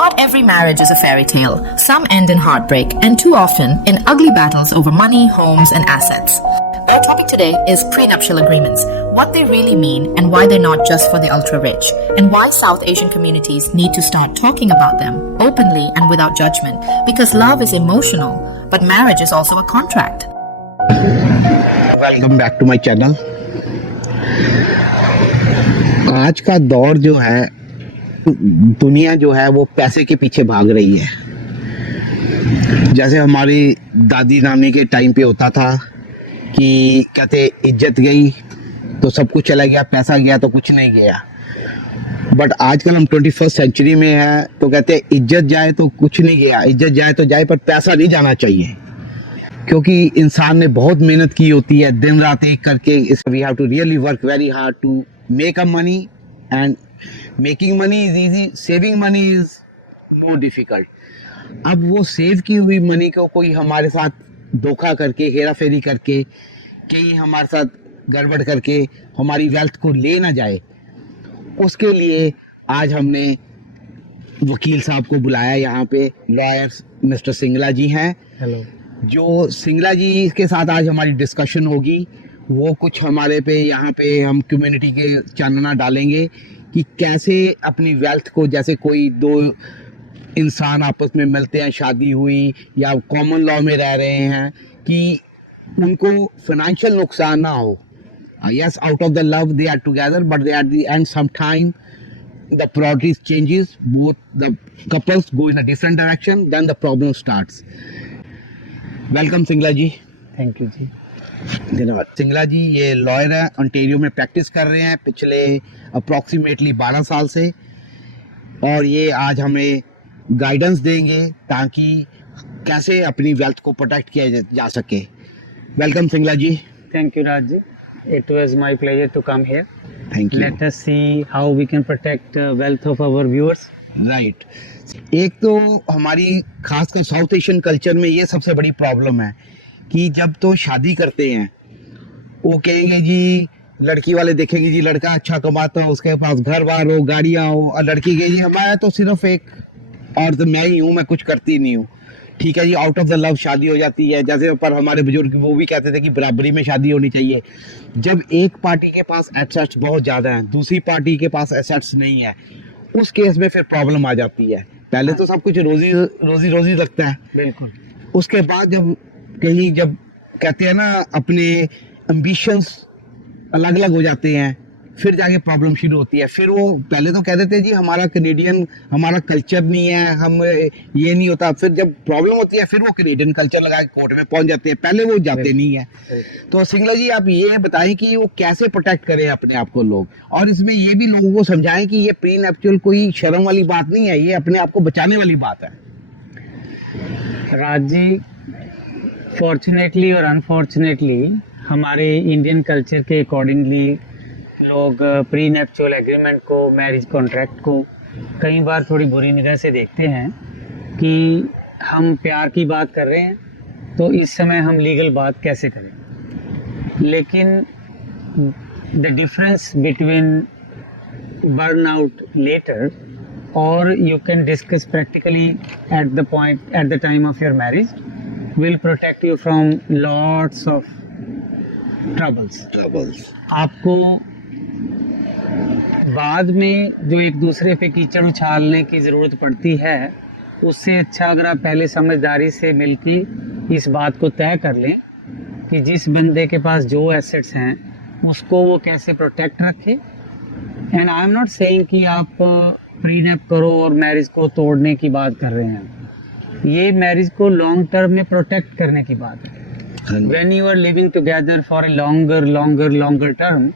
Not every marriage is a fairy tale. Some end in heartbreak, and too often in ugly battles over money, homes, and assets. Our topic today is prenuptial agreements, what they really mean and why they're not just for the ultra-rich, and why South Asian communities need to start talking about them openly and without judgment, because love is emotional, but marriage is also a contract. Welcome back to my channel. आज का दौर जो है, दुनिया जो है वो पैसे के पीछे भाग रही है। जैसे हमारी दादी नानी के टाइम पे होता था कि कहते इज्जत गई तो सब कुछ चला गया, पैसा गया तो कुछ नहीं गया। बट आजकल हम 21st सेंचुरी में है तो कहते हैं इज्जत जाए तो कुछ नहीं गया, इज्जत जाए तो जाए पर पैसा नहीं जाना चाहिए, क्योंकि इंसान ने बहुत मेहनत की होती है दिन रात एक करके। We have to really work very hard to make a money, and making money is easy, saving money is more difficult. अब वो सेव की हुई मनी को कोई हमारे साथ धोखा करके, हेरा फेरी करके, कहीं हमारे साथ गड़बड़ करके हमारी वेल्थ को ले ना जाए, उसके लिए आज हमने वकील साहब को बुलाया। यहाँ पे लॉयर्स मिस्टर सिंगला जी हैं। हेलो। जो सिंगला जी के साथ आज हमारी डिस्कशन होगी, वो कुछ हमारे पे यहाँ पे हम कम्युनिटी के चानना डालेंगे कि कैसे अपनी वेल्थ को, जैसे कोई दो इंसान आपस में मिलते हैं, शादी हुई या कॉमन लॉ में रह रहे हैं, कि उनको फाइनेंशियल नुकसान ना हो। Yes, out of the love they are together, but they are the and some time the priorities changes, both the couples go in a different direction, then the problem starts. Welcome Singla ji. Thank you ji. धन्यवाद। सिंगला जी ये lawyer हैं, Ontario में practice कर रहे हैं पिछले approximately 12 साल से, और ये आज हमें गाइडेंस देंगे ताकि कैसे अपनी वेल्थ को प्रोटेक्ट किया जा सके। Welcome Singla ji. Thank you Raj ji. It was my pleasure to come here. Thank you. Let us see how we can protect wealth of our viewers. Right. एक तो हमारी खासकर साउथ एशियन कल्चर में ये सबसे बड़ी प्रॉब्लम है कि जब तो शादी करते हैं वो कहेंगे जी, लड़की वाले देखेंगे जी लड़का अच्छा कमाता हो, उसके पास घर बार हो, गाड़ियाँ हो, और लड़की कहेगी हमारा तो सिर्फ एक और तो मैं ही हूँ, मैं कुछ करती नहीं हूँ। ठीक है जी, आउट ऑफ द लव शादी हो जाती है। जैसे पर हमारे बुजुर्ग वो भी कहते थे कि बराबरी में शादी होनी चाहिए। जब एक पार्टी के पास एसेट्स बहुत ज़्यादा हैं, दूसरी पार्टी के पास एसेट्स नहीं है, उस केस में फिर प्रॉब्लम आ जाती है। पहले तो सब कुछ रोजी रोजी लगता है, बिल्कुल। उसके बाद जब कहते हैं ना अपने एम्बिशंस अलग अलग हो जाते हैं, फिर जाके प्रॉब्लम शुरू होती है। फिर वो पहले तो कह देते हैं जी हमारा कैनेडियन, हमारा कल्चर नहीं है, हम ये नहीं होता। फिर जब प्रॉब्लम होती है फिर वो कैनेडियन कल्चर लगा के कोर्ट में पहुंच जाते हैं, पहले वो जाते नहीं है। तो सिंगला जी आप ये बताएं कि वो कैसे प्रोटेक्ट करें अपने आप को लोग, और इसमें ये भी लोगों को समझाएं कि ये प्रीनप्चुअल कोई शर्म वाली बात नहीं है, ये अपने आप को बचाने वाली बात है। राज जी, फॉर्चुनेटली और अनफॉर्चुनेटली हमारे इंडियन कल्चर के अकॉर्डिंगली लोग प्रीनप्चुअल एग्रीमेंट को, मैरिज कॉन्ट्रैक्ट को कई बार थोड़ी बुरी निगाह से देखते हैं कि हम प्यार की बात कर रहे हैं तो इस समय हम लीगल बात कैसे करें। लेकिन the difference between burn out later और you can discuss practically at the time of your marriage will protect you from lots of troubles. आपको बाद में जो एक दूसरे पे कीचड़ उछालने की ज़रूरत पड़ती है, उससे अच्छा अगर आप पहले समझदारी से मिलकर इस बात को तय कर लें कि जिस बंदे के पास जो एसेट्स हैं उसको वो कैसे प्रोटेक्ट रखे। And I am not saying कि आप प्रीनप करो और मैरिज को तोड़ने की बात कर रहे हैं, ये मैरिज को लॉन्ग टर्म में प्रोटेक्ट करने की बात है। When you are living together for a longer term,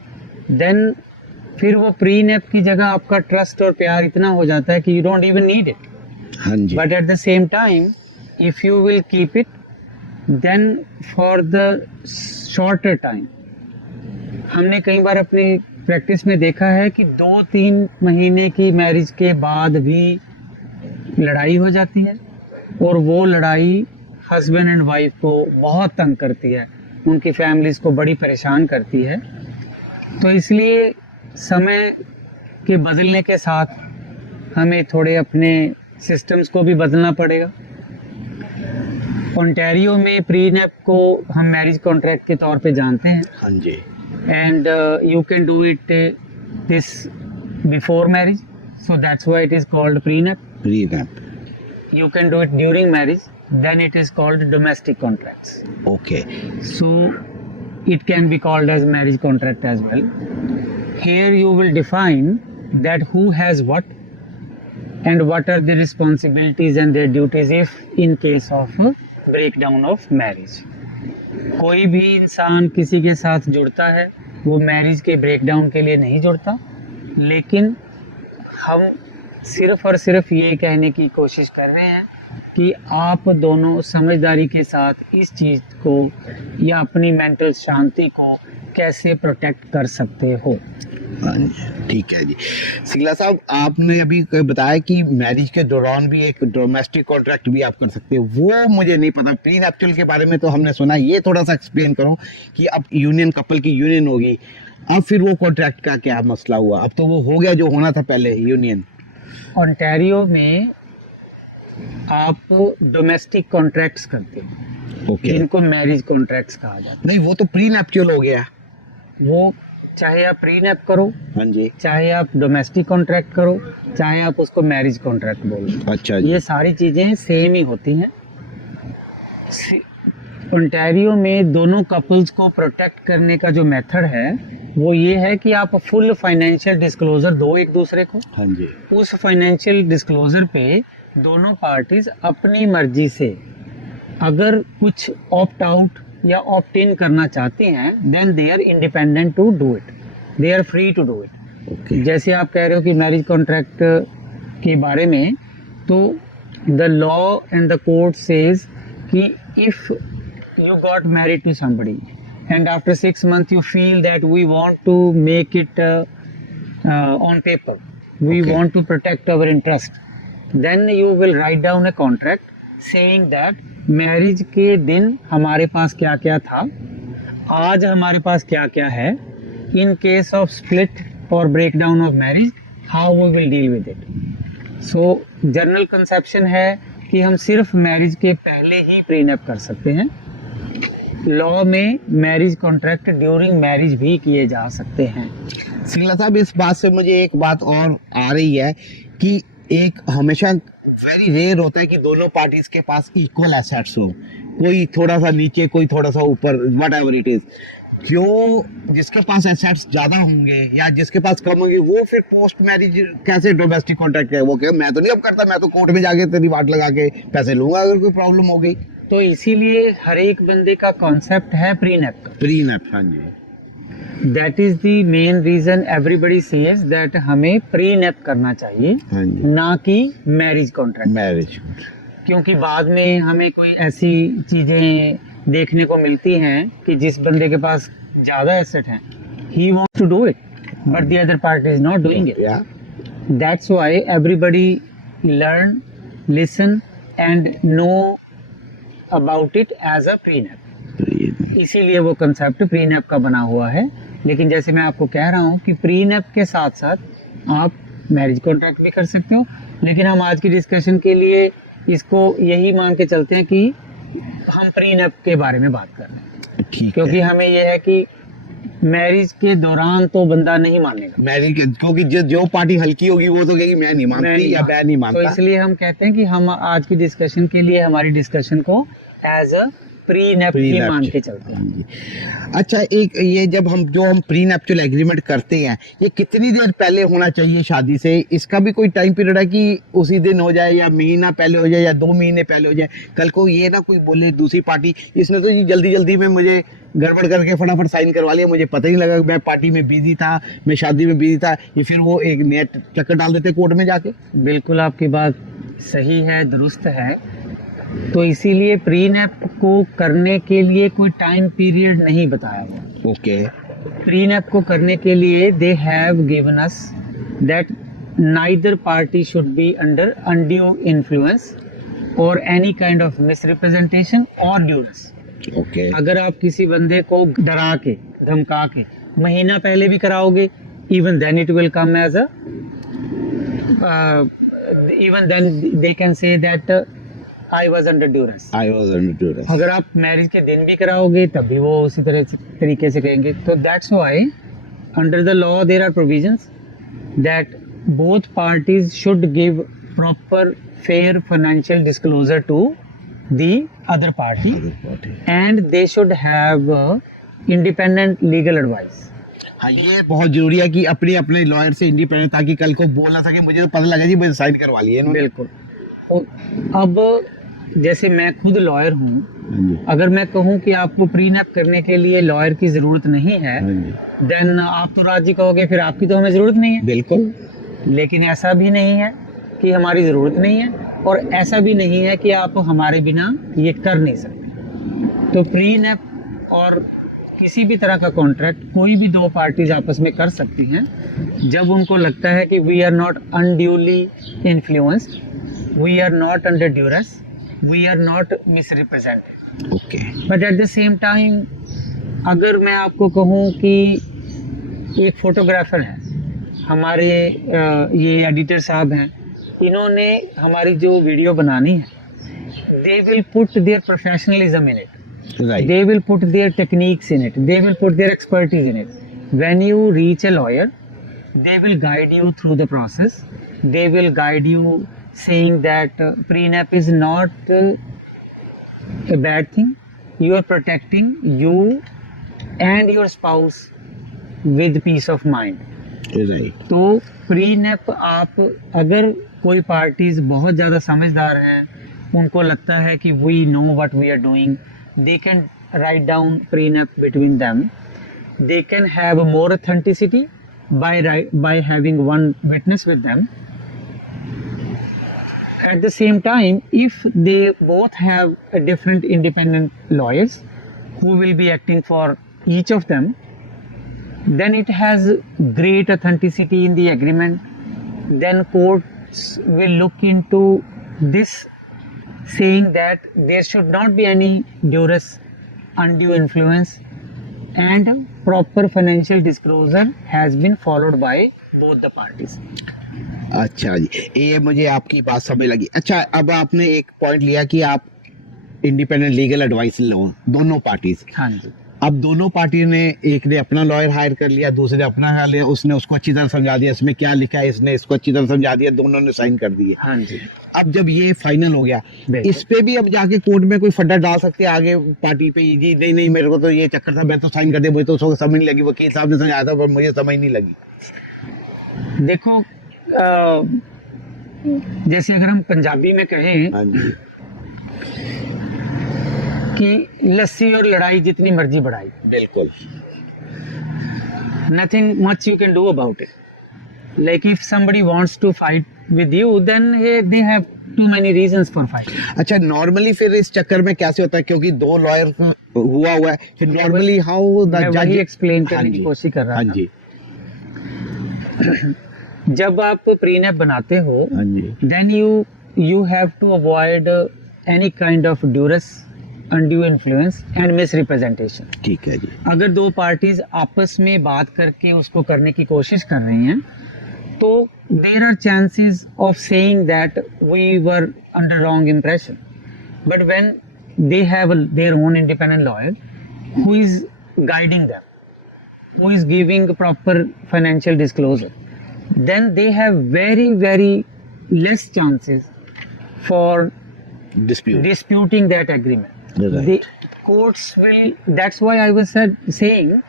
then फिर वो प्रीनप की जगह आपका ट्रस्ट और प्यार इतना हो जाता है कि you don't even need it. But at the same time if you will keep it, then for the shorter time, हमने कई बार अपनी प्रैक्टिस में देखा है कि 2-3 महीने की मैरिज के बाद भी लड़ाई हो जाती है, और वो लड़ाई हस्बैंड एंड वाइफ को बहुत तंग करती है, उनकी फैमिलीज को बड़ी परेशान करती है। तो इसलिए समय के बदलने के साथ हमें थोड़े अपने सिस्टम्स को भी बदलना पड़ेगा। ओंटारियो में प्रीनेप को हम मैरिज कॉन्ट्रैक्ट के तौर पे जानते हैं, हाँ जी, and you can do it this before marriage, so that's why it is called prenup. Prenup, You can do it during marriage, then it is called domestic contracts, okay, so it can be called as marriage contract as well. Here you will define that who has what and what are the responsibilities and their duties if in case of breakdown of marriage. कोई भी इंसान किसी के साथ जुड़ता है वो marriage के ब्रेकडाउन के लिए नहीं जुड़ता, लेकिन हम सिर्फ और सिर्फ ये कहने की कोशिश कर रहे हैं कि आप दोनों समझदारी के साथ इस चीज़ को या अपनी मेंटल शांति को कैसे प्रोटेक्ट कर सकते हो। हाँ जी, ठीक है जी। सिंगला साहब, आपने अभी बताया कि मैरिज के दौरान भी एक डोमेस्टिक कॉन्ट्रैक्ट भी आप कर सकते हो, वो मुझे नहीं पता। प्री नैप्चुअल के बारे में तो हमने सुना, ये थोड़ा सा एक्सप्लेन करो कि अब यूनियन, कपल की यूनियन होगी, अब फिर वो कॉन्ट्रैक्ट का क्या मसला हुआ? अब तो वो हो गया जो होना था पहले, यूनियन। ओंटारियो में आप डोमेस्टिक कॉन्ट्रैक्ट्स करते हो, ओके, जिनको मैरिज कॉन्ट्रैक्ट्स कहा जाता नहीं वो तो प्री नैप्चुअल हो गया। है। वो चाहे आप प्रीनेप करो, हाँ जी, चाहे आप डोमेस्टिक कॉन्ट्रैक्ट करो, चाहे आप उसको मैरिज कॉन्ट्रैक्ट बोलो, अच्छा जी, ये सारी चीज़ें सेम ही होती हैं। ओंटारियो में दोनों कपल्स को प्रोटेक्ट करने का जो मेथड है वो ये है कि आप फुल फाइनेंशियल डिस्क्लोजर दो एक दूसरे को। हाँ जी, उस फाइनेंशियल डिस्क्लोजर पे दोनों पार्टीज अपनी मर्जी से अगर कुछ ऑप्ट आउट या ऑप्ट इन करना चाहते हैं, then they are independent to do it, they are free to do it. Okay, जैसे आप कह रहे हो कि मैरिज कॉन्ट्रैक्ट के बारे में, तो the law and the court says कि if you got married to somebody and after 6 months you feel that we want to make it on paper, we Okay. want to protect our interest, then you will write down a contract saying that marriage के दिन हमारे पास क्या क्या था, आज हमारे पास क्या क्या है, in case of split or breakdown of marriage how we will deal with it. So general conception है कि हम सिर्फ मैरिज के पहले ही प्रीनेप कर सकते हैं। लॉ में मैरिज कॉन्ट्रैक्ट ड्यूरिंग मैरिज भी किए जा सकते हैं। सिंगला साहब, इस बात से मुझे एक बात और आ रही है कि एक हमेशा वेरी रेयर होता है कि दोनों पार्टीज के पास इक्वल एसेट्स हो, कोई थोड़ा सा नीचे, कोई थोड़ा सा ऊपर, वट एवर इट इज। जो जिसके पास एसेट्स ज्यादा होंगे या जिसके पास कम होंगे, वो फिर पोस्ट मैरिज कैसे डोमेस्टिक कॉन्ट्रैक्ट है, वो क्या मैं तो नहीं अब करता, मैं तो कोर्ट में जाके तेरी वाट लगा के पैसे लूंगा अगर कोई प्रॉब्लम हो गई। तो इसीलिए हर एक बंदे का कॉन्सेप्ट है प्रीनेप का। प्रीनेप, हाँ जी, that is the main reason everybody says that हमें प्रीनेप करना चाहिए, हाँ जी, ना कि मैरिज कॉन्ट्रैक्ट। मैरिज, क्योंकि बाद में हमें कोई ऐसी चीजें देखने को मिलती हैं कि जिस बंदे के पास ज्यादा एसेट हैं, he wants to do it but the other party is not doing it. या That's why everybody learn, listen and know about it as a prenup. इसीलिए वो कंसेप्ट प्रीनेप का बना हुआ है। लेकिन जैसे मैं आपको कह रहा हूँ कि प्रीनेप के साथ साथ आप मैरिज कॉन्ट्रैक्ट भी कर सकते हो, लेकिन हम आज की डिस्कशन के लिए इसको यही मान के चलते हैं कि हम प्रीनेप के बारे में बात कर रहे हैं, ठीक क्योंकि है। हमें यह है कि मैरिज के दौरान तो बंदा नहीं मानेगा, मैरिज क्योंकि जो पार्टी हल्की होगी वो तो कहेगी मैं नहीं मानती या मैं नहीं तो मानता। इसलिए हम कहते हैं कि हम आज की डिस्कशन के लिए हमारी डिस्कशन को एज अ प्रीनेप ही Prenup मान च- के चलते हैं। हाँ जी। अच्छा, एक ये जब हम प्रीनैप्चुअल एग्रीमेंट करते हैं, ये कितनी देर पहले होना चाहिए शादी से? इसका भी कोई टाइम पीरियड है कि उसी दिन हो जाए या महीना पहले हो जाए या 2 महीने पहले हो जाए? कल को ये ना कोई बोले दूसरी पार्टी, इसने तो जी जल्दी जल्दी में मुझे गड़बड़ करके फटाफट साइन करवा लिया, मुझे पता ही नहीं लगा, मैं पार्टी में बिजी था, मैं शादी में बिजी था, ये फिर वो एक नया चक्कर डाल देते कोर्ट में जाके। बिल्कुल आपकी बात सही है, दुरुस्त है। तो इसीलिए प्रीनेप को करने के लिए कोई टाइम पीरियड नहीं बताया हुआ। ओके, प्रीनेप को करने के लिए they have given us that neither party should be under undue influence और एनी काइंड ऑफ मिसरिप्रेजेंटेशन और ड्यूरेंस। ओके, अगर आप किसी बंदे को डरा के, धमका के महीना पहले भी कराओगे, even then it will come as a even then they can say that I was under duress. I was under duress. अगर आप मैरिज के दिन भी कराओगे तब भी वो उसी तरीके से कहेंगे. तो that's why under the law there are provisions that both parties should give proper fair financial disclosure to the other party and they should have independent legal advice. हाँ, ये बहुत जरूरी है कि अपने अपने लॉयर से इंडिपेंडेंट, ताकि कल को बोल ना सके मुझे तो पता लगा जी मुझे साइन करवा लिए इन्होंने. बिल्कुल. अब जैसे मैं खुद लॉयर हूँ, अगर मैं कहूँ कि आपको प्रीनैप करने के लिए लॉयर की जरूरत नहीं है, देन आप तो राजी कहोगे फिर आपकी तो हमें जरूरत नहीं है. बिल्कुल. लेकिन ऐसा भी नहीं है कि हमारी जरूरत नहीं है और ऐसा भी नहीं है कि आप हमारे बिना ये कर नहीं सकते. तो प्रीनैप और किसी भी तरह का कॉन्ट्रैक्ट कोई भी दो पार्टीज आपस में कर सकती हैं जब उनको लगता है कि we are not unduly influenced, we are not under duress, we are not misrepresented. Okay. But at the same time अगर मैं आपको कहूँ कि एक फोटोग्राफर है, हमारे ये एडिटर साहब हैं, इन्होंने हमारी जो वीडियो बनानी है, they will put their professionalism in it. Right. They will put their techniques in it. They will put their expertise in it. When you reach a lawyer, they will guide you through the process. They will guide you saying that prenup is not a bad thing. You are protecting you and your spouse with peace of mind. Right. तो prenup आप अगर कोई parties बहुत ज़्यादा समझदार हैं, उनको लगता है कि we know what we are doing, they can write down prenup between them. They can have more authenticity by having one witness with them. At the same time, if they both have a different independent lawyers who will be acting for each of them, then it has great authenticity in the agreement. Then courts will look into this, saying that there should not be any duress, undue influence, and proper financial disclosure has been followed by both the parties. अच्छा जी, ये मुझे आपकी बात समझ लगी. अच्छा, अब आपने एक पॉइंट लिया कि आप इंडिपेंडेंट लीगल एडवाइस लो दोनों पार्टीज. हाँ जी. अब दोनों पार्टी ने, एक ने अपना लॉयर हायर कर लिया, दूसरे ने अपना हायर लिया, उसने उसको अच्छी तरह समझा दिया इसमें क्या लिखा है, इसने इसको अच्छी तरह समझा दिया, दोनों ने साइन कर दिए. हाँ जी. अब जब ये फाइनल हो गया, बिल्कुल. इस पे भी अब जाके कोर्ट में कोई फड्डा डाल सकते हैं आगे पार्टी पे, जी नहीं नहीं मेरे को तो ये चक्कर था, मैं तो साइन कर दे, मुझे तो उसको समझ नहीं लगी, वकील साहब ने समझाया था पर मुझे समझ नहीं लगी. देखो, जैसे अगर हम पंजाबी में कहें हाँ जी. कि लस्सी और लड़ाई जितनी मर्जी बढ़ाई, बिल्कुल. nothing much you can do about it. Like if somebody wants to fight with you, then they have too many reasons for fighting. अच्छा, नॉर्मली फिर इस चक्कर में कैसे होता है, क्योंकि दो लॉयर हुआ है, फिर नॉर्मली हाउ द मैं वही एक्सप्लेन करने हाँ की जी. कोशिश कर रहा हाँ था. जी. जब आप प्रीनैप बनाते हो, हाँ जी. then you have to avoid any kind of duress, undue influence and misrepresentation. ठीक है जी. अगर दो पार्टीज आपस में बात करके उसको करने की कोशिश कर रही हैं, तो there are chances of saying that we were under wrong impression. But when they have their own independent lawyer who is guiding them, who is giving proper financial disclosure, then they have very, very less chances for Dispute. disputing that agreement. Right. The courts will, that's why I was saying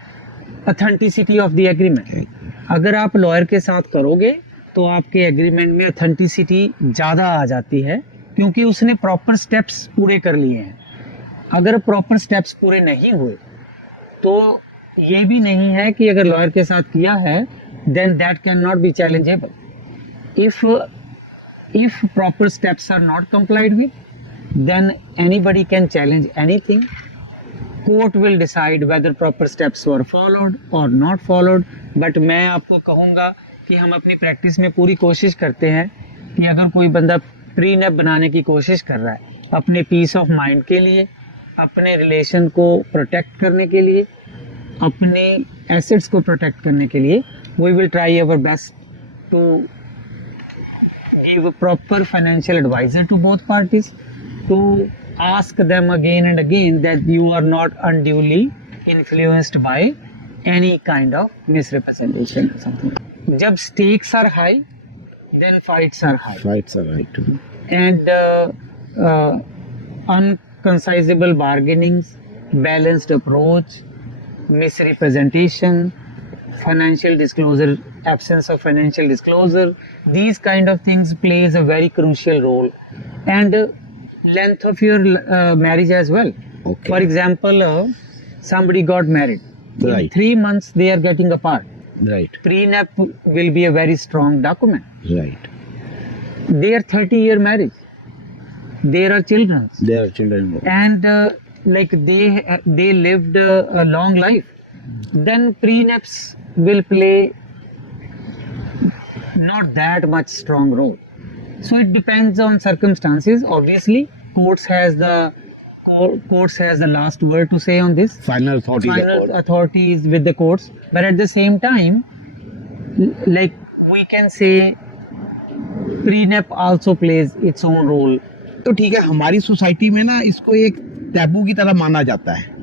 authenticity of the agreement. Okay. अगर आप lawyer के साथ करोगे तो आपके agreement में authenticity ज़्यादा आ जाती है, क्योंकि उसने प्रॉपर स्टेप्स पूरे कर लिए हैं. अगर प्रॉपर स्टेप्स पूरे नहीं हुए तो ये भी नहीं है कि अगर लॉयर के साथ किया है then that cannot be challengeable. If proper steps are not complied with, then anybody can challenge anything. Court will decide whether proper steps were followed or not followed. But मैं आपको कहूँगा कि हम अपनी प्रैक्टिस में पूरी कोशिश करते हैं कि अगर कोई बंदा प्रीनैप बनाने की कोशिश कर रहा है अपने पीस ऑफ माइंड के लिए, अपने रिलेशन को प्रोटेक्ट करने के लिए, अपने एसेट्स को प्रोटेक्ट करने के लिए, we will try our best to give a proper financial advisor to both parties, to ask them again and again that you are not unduly influenced by any kind of misrepresentation or something. Jab stakes are high, then fights are high. Fights are right. And unconcisable bargainings, balanced approach, misrepresentation, financial disclosure, absence of financial disclosure, these kind of things plays a very crucial role. And length of your marriage as well. Okay. For example, somebody got married. In Right. 3 months they are getting apart. Right. Prenup will be a very strong document. Right. They are 30-year marriage. There are children. There are children. And like they lived a long life, then prenups will play not that much strong role. So it depends on circumstances. Obviously, courts has the last word to say on this. Final authority. Final authority is with the courts, but at the same time, like we can say, prenup also plays its own role. तो ठीक है, हमारी society में ना इसको एक taboo की तरह माना जाता है।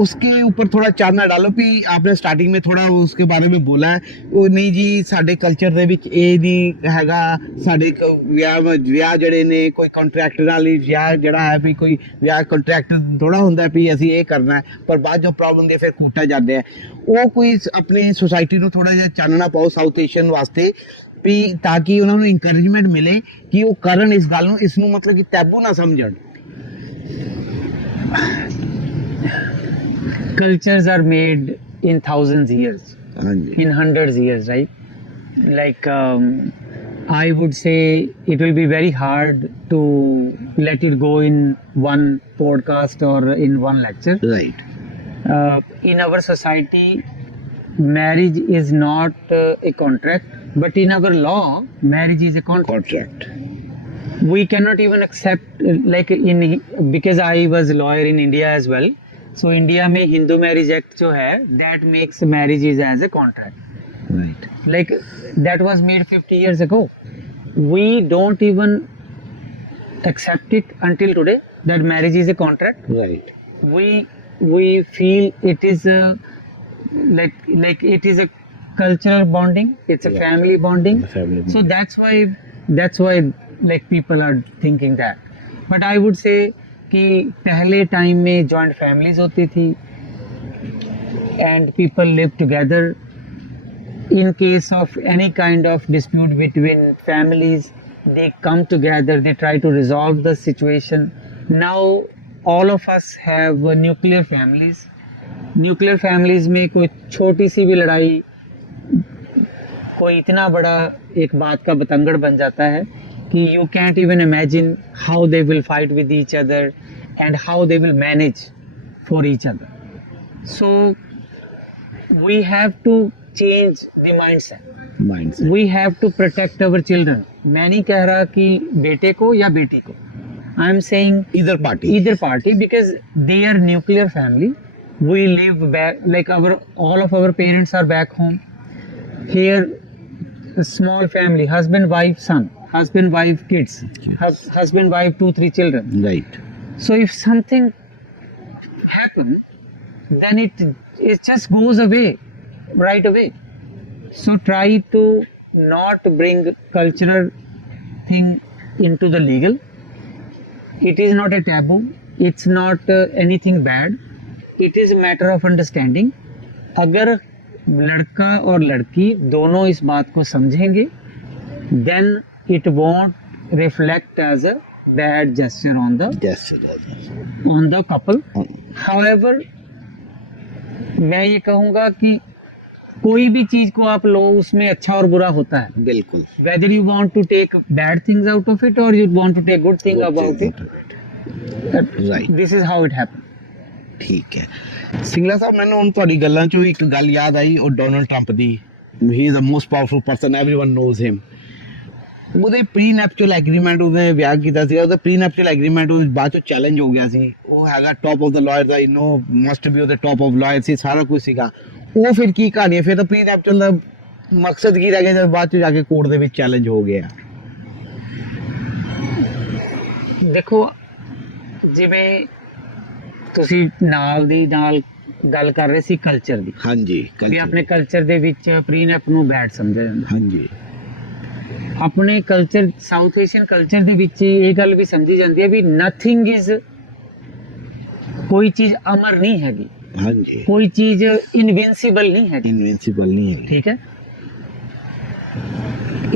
उसके ऊपर थोड़ा चानना डालो कि आपने स्टार्टिंग में थोड़ा उसके बारे में बोला है, वो नहीं जी साडे कल्चर ਦੇ ਵਿੱਚ ਇਹ ਨਹੀਂ ਹੈਗਾ, ਸਾਡੇ ਵਿਆਹ ਜਿਹੜੇ ਨੇ ਕੋਈ ਕੰਟਰੈਕਟ ਨਾਲ ਹੀ ਵਿਆਹ ਜਿਹੜਾ ਹੈ ਵੀ ਕੋਈ ਵਿਆਹ ਕੰਟਰੈਕਟ ਥੋੜਾ ਹੁੰਦਾ ਵੀ ਅਸੀਂ ਇਹ ਕਰਨਾ ਹੈ, ਪਰ ਬਾਅਦ ਜੋ ਪ੍ਰੋਬਲਮ ਹੁੰਦੀ ਹੈ ਫਿਰ ਕੂਟਾ ਜਾਂਦੇ ਆ। ਉਹ ਕੋਈ ਆਪਣੀ ਸੋਸਾਇਟੀ ਨੂੰ ਥੋੜਾ ਜਿਹਾ ਚਾਨਣਾ ਪਾਓ ਸਾਊਥ ਏਸ਼ੀਅਨ ਵਾਸਤੇ ਵੀ ਤਾਂ ਕਿ ਉਹਨਾਂ ਨੂੰ ਇਨਕਰੇਜਮੈਂਟ ਮਿਲੇ ਕਿ ਉਹ ਕਰਨ ਇਸ ਗੱਲ ਨੂੰ, ਇਸ ਨੂੰ ਮਤਲਬ ਕਿ ਟੈਬੂ ਨਾ ਸਮਝਣ। Cultures are made in thousands years, ਹਾਂਜੀ in hundreds years, right? Like I would say it will be very hard to let it go in one podcast or in one lecture. Right In our society, marriage is not a contract, but in our law, marriage is a contract. Contract We cannot even accept because I was a lawyer in India as well. So India में Hindu Marriage Act जो है, that makes marriages as a contract. Right Like that was made 50 years ago. We don't even accept it until today that marriage is a contract. Right We feel it is a like it is a cultural bonding. It's a Yeah. family bonding. Family So that's why like people are thinking that. But I would say कि पहले time में joint families होती थी and people live together in case of any kind of dispute between families, they come together, they try to resolve the situation. Now all of us have nuclear families. Nuclear families में कोई छोटी सी भी लड़ाई कोई इतना बड़ा एक बात का बतंगड़ बन जाता है कि you can't even imagine how they will fight with each other and how they will manage for each other. So we have to change the mindset. mindset. We have to protect our children. मैं नहीं कह रहा कि बेटे को या बेटी को. I am saying Either party. either party because they are nuclear family. We live back like all of our parents are back home. Here, a small family, husband, wife, son, husband, wife, kids, husband, wife, 2-3 children. Right. So if something happens, then it just goes away right away. So try to not bring cultural thing into the legal. It is not a taboo. It's not anything bad. It is a matter of understanding. अगर लड़का और लड़की दोनों इस बात को समझेंगे, then it won't reflect as a bad gesture on the Yes. couple. However, मैं ये कहूँगा कि कोई भी चीज को आप लो उसमें अच्छा और बुरा होता है. बिल्कुल. Whether you want to take bad things out of it or you want to take good thing about it. Right. This is how it happened. ਠੀਕ ਹੈ ਸਿੰਗਲਾ ਸਾਹਿਬ, ਮੈਨੂੰ ਹੁਣ ਤੁਹਾਡੀ ਗੱਲਾਂ ਚੋਂ ਇੱਕ ਗੱਲ ਯਾਦ ਆਈ, ਉਹ ਡੋਨਲਡ ਟਰੰਪ ਦੀ. He is the most powerful person, everyone knows him. ਉਹਦੇ ਪ੍ਰੀਨੈਪਚੁਅਲ ਐਗਰੀਮੈਂਟ ਉਹਨੇ ਵਿਆਹ ਕੀਤਾ ਸੀ, ਉਹਦਾ ਪ੍ਰੀਨੈਪਚੁਅਲ ਐਗਰੀਮੈਂਟ ਉਹ ਬਾਅਦ ਚੋਂ ਚੈਲੰਜ ਹੋ ਗਿਆ ਸੀ. ਉਹ ਹੈਗਾ top of the lawyers, I know must be ਉਹਦੇ ਟੌਪ ਆਫ ਲਾਇਰ ਸੀ, ਸਾਰਾ ਕੁਝ ਸੀਗਾ. ਉਹ ਫਿਰ ਕੀ ਕਹਾਣੀ ਹੈ, ਫਿਰ ਤਾਂ ਪ੍ਰੀਨੈਪਚੁਅਲ ਦਾ ਮਕਸਦ ਕੀ ਰਹਿ ਗਿਆ ਜਦ ਬਾਅਦ ਚ ਜਾ ਕੇ ਕੋਰਟ ਦੇ ਵਿੱਚ ਚੈਲੰਜ ਹੋ ਗਿਆ. ਦੇਖੋ ਜਿਵੇਂ ਤੁਸੀਂ ਨਾਲ ਦੀ ਨਾਲ ਗੱਲ ਕਰ ਰਹੇ ਸੀ ਕਲਚਰ ਦੀ ਹਾਂਜੀ ਵੀ culture, ਆਪਣੇ ਕਲਚਰ ਦੇ ਵਿੱਚ ਪ੍ਰੀਨੈਪ ਨੂੰ ਬੈਡ ਸਮਝਿਆ ਜਾਂਦਾ ਹਾਂਜੀ ਆਪਣੇ ਕਲਚਰ ਸਾਊਥ ਏਸ਼ੀਅਨ ਕਲਚਰ ਦੇ ਵਿੱਚ ਇਹ ਗੱਲ ਵੀ ਸਮਝੀ ਜਾਂਦੀ ਹੈ ਵੀ ਨਥਿੰਗ ਇਜ਼ ਕੋਈ ਚੀਜ਼ ਅਮਰ ਨਹੀਂ ਹੈਗੀ ਹਾਂਜੀ ਕੋਈ ਚੀਜ਼ ਇਨਵਿੰਸੀਬਲ ਨਹੀਂ ਹੈਗੀ ਇਨਵਿੰਸੀਬਲ ਨਹੀਂ ਹੈ ਠੀਕ ਹੈ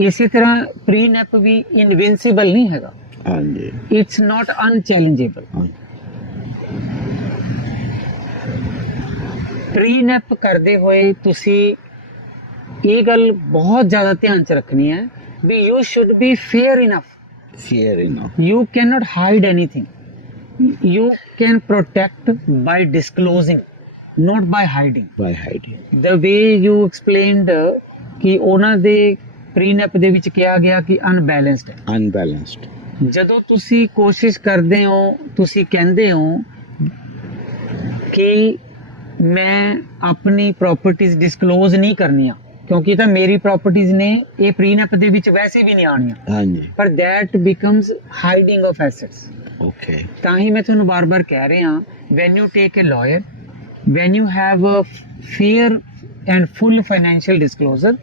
ਇਸੇ ਤਰ੍ਹਾਂ ਪ੍ਰੀਨੈਪ ਵੀ ਇਨਵਿੰਸੀਬਲ ਨਹੀਂ ਹੈਗਾ ਹਾਂਜੀ ਇਟਸ ਨਾਟ ਅਨਚੈਲੰਜੇਬਲ ਹਾਂ, ਪ੍ਰੀਨੈਪ ਕਰਦੇ ਹੋਏ ਤੁਸੀਂ ਇਹ ਗੱਲ ਬਹੁਤ ਜ਼ਿਆਦਾ ਧਿਆਨ ਚ ਰੱਖਣੀ ਹੈ ਵੀ you should be fair enough fair enough, you cannot hide anything you can protect by disclosing not by hiding by hiding, the way you explained ਕਿ ਉਹਨਾਂ ਦੇ ਪ੍ਰੀਨੈਪ ਦੇ ਵਿੱਚ ਕਿਹਾ ਗਿਆ ਕਿ ਅਨਬੈਲੈਂਸਡ ਹੈ unbalanced, ਜਦੋਂ ਤੁਸੀਂ ਕੋਸ਼ਿਸ਼ ਕਰਦੇ ਹੋ ਤੁਸੀਂ ਕਹਿੰਦੇ ਹੋ ਕਿ ਮੈਂ ਆਪਣੀ ਪ੍ਰਾਪਰਟੀਆਂ ਡਿਸਕਲੋਜ਼ ਨਹੀਂ ਕਰਨੀਆਂ ਕਿਉਂਕਿ ਤਾਂ ਮੇਰੀ ਪ੍ਰਾਪਰਟੀਆਂ ਨੇ ਇਹ ਪ੍ਰੀਨੈਪ ਦੇ ਵਿੱਚ ਵੈਸੇ ਵੀ ਨਹੀਂ ਆਉਣੀਆਂ ਹਾਂਜੀ ਪਰ that becomes hiding of assets okay, ਤਾਂ ਹੀ ਮੈਂ ਤੁਹਾਨੂੰ ਬਾਰ-ਬਾਰ ਕਹਿ ਰਿਹਾ when you take a lawyer when you have a fair and full financial disclosure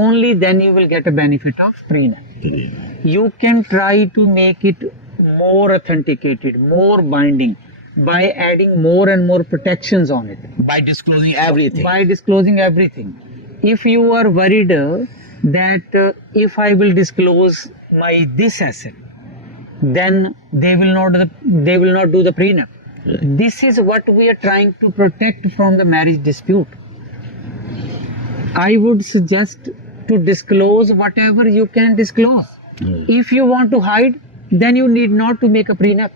only then you will get a benefit of prenup you can try to make it more authenticated more binding by adding more and more protections on it by disclosing everything, by disclosing everything if you are worried that if I will disclose my this asset then they will not do the prenup. Right. This is what we are trying to protect from the marriage dispute. I would suggest to disclose whatever you can disclose. Right. If you want to hide then you need not to make a prenup,